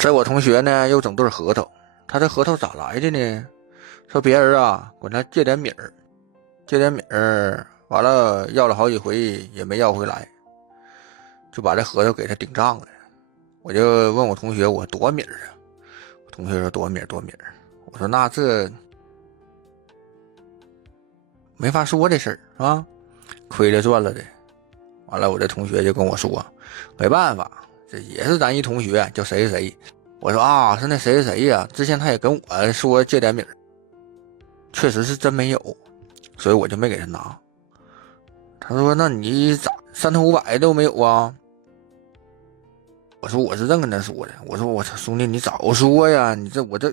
这我同学呢又整对核桃，他这核桃咋来的呢？说别人啊管他借点米儿，借点米儿，完了要了好几回也没要回来，就把这核桃给他顶账了。我就问我同学我多米儿啊？我同学说多米儿多米儿。我说那这没法说这事儿是吧？亏了赚了的。完了我这同学就跟我说没办法，这也是咱一同学叫谁谁谁。我说啊是那谁谁谁呀，之前他也跟我说借点米儿，确实是真没有，所以我就没给他拿。他说那你咋3500都没有啊？我说我是这么跟他说的，我说我操兄弟你早说呀，你这我这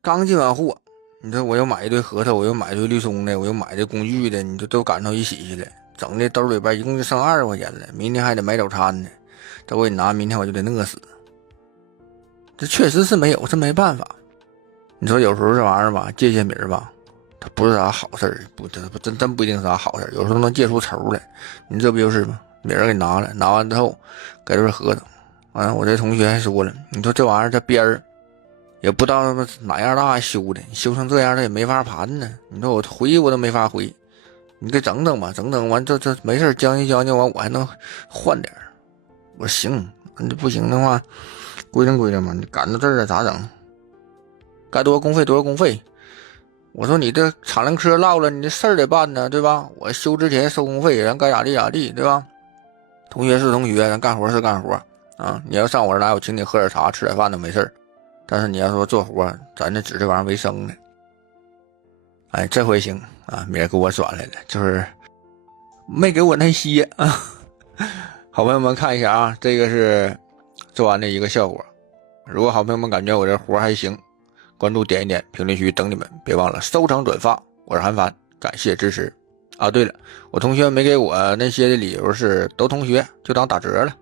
刚进完货，你说我又买一堆核桃，我又买一堆绿松的，我又买这工具的，你这都赶到一起去了，整的兜里边一共就剩20块钱了，明天还得买早餐呢，这我给你拿，明天我就得饿死。这确实是没有，这没办法。你说有时候这玩意儿吧，借米儿吧，它不是啥好事儿，不，这不真不一定是啥好事儿，有时候能借出仇来。你这不就是吗？米儿给拿了，拿完之后给这核桃，我这同学还说了，你说这玩意儿这边儿也不知道哪样大修的，修成这样他也没法盘呢。你说我回我都没法回，你给整整吧，整整完这没事将就将就完，我还能换点。我说行，你不行的话，规定规定嘛，你赶到这儿了咋整？该多少工费多少工费。我说你这敞亮科落了，你这事儿得办呢，对吧？我修之前收工费，咱该咋地咋地，对吧？同学是同学，咱干活是干活啊。你要上我这来，我请你喝点茶，吃点饭都没事儿。但是你要说做活，咱这指这玩意儿为生的。哎，这回行啊，明儿给我转来了，就是没给我那些啊。好朋友们看一下啊，这个是做完的一个效果。如果好朋友们感觉我这活还行，关注点一点，评论区等你们，别忘了收藏转发。我是韩凡，感谢支持啊。对了，我同学没给我那些的理由是都同学，就当打折了。